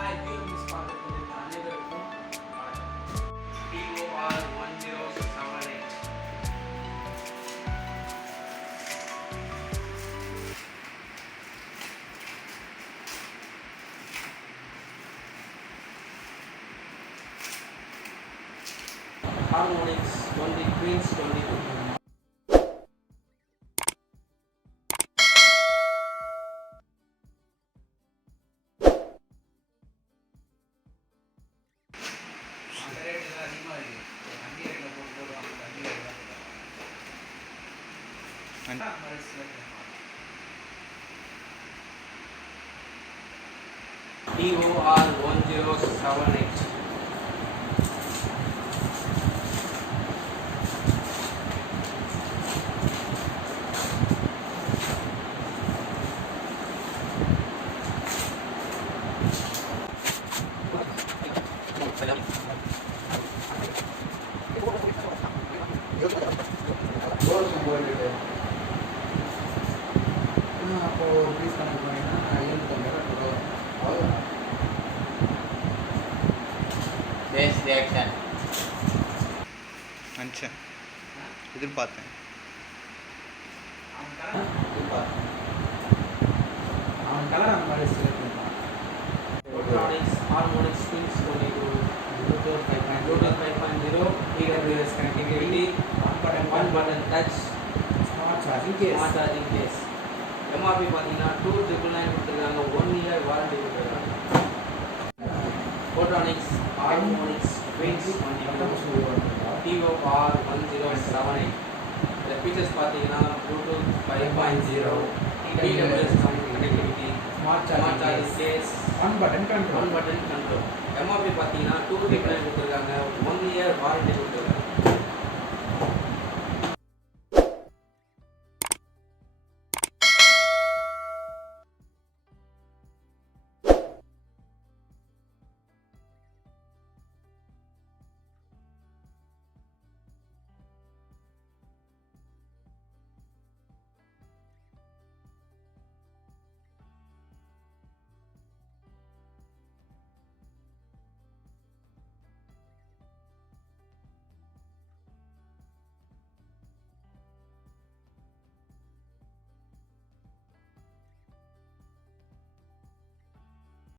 Hi, good Miss பார்க்கக்கூடிய அனைவருக்கும் வணக்கம். POR 1078. Harmonics 20 Queens 22. POR 1078. Best reaction. अच्छा எதிர்பார்த்தேன் அவன் கலர் அந்த மாதிரி செலக்ட் பண்ணான். Electronics, Harmonics, Queens 22, Bluetooth 5.0, TWS connectivity, one button touch, smart charging case. MRP பார்த்தீங்கன்னா 2,999 கொடுத்துருக்காங்க, 1 year warranty கொடுத்துருக்காங்க. Photonics, Harmonics, Queens 22, POR 1078. இந்த ஃபீச்சர்ஸ் பார்த்தீங்கன்னா Bluetooth 5.0, TWS connectivity, smart charging case, one button control. MRP பார்த்தீங்கன்னா 2,999 கொடுத்துருக்காங்க, 1 year warranty கொடுத்துருக்காங்க.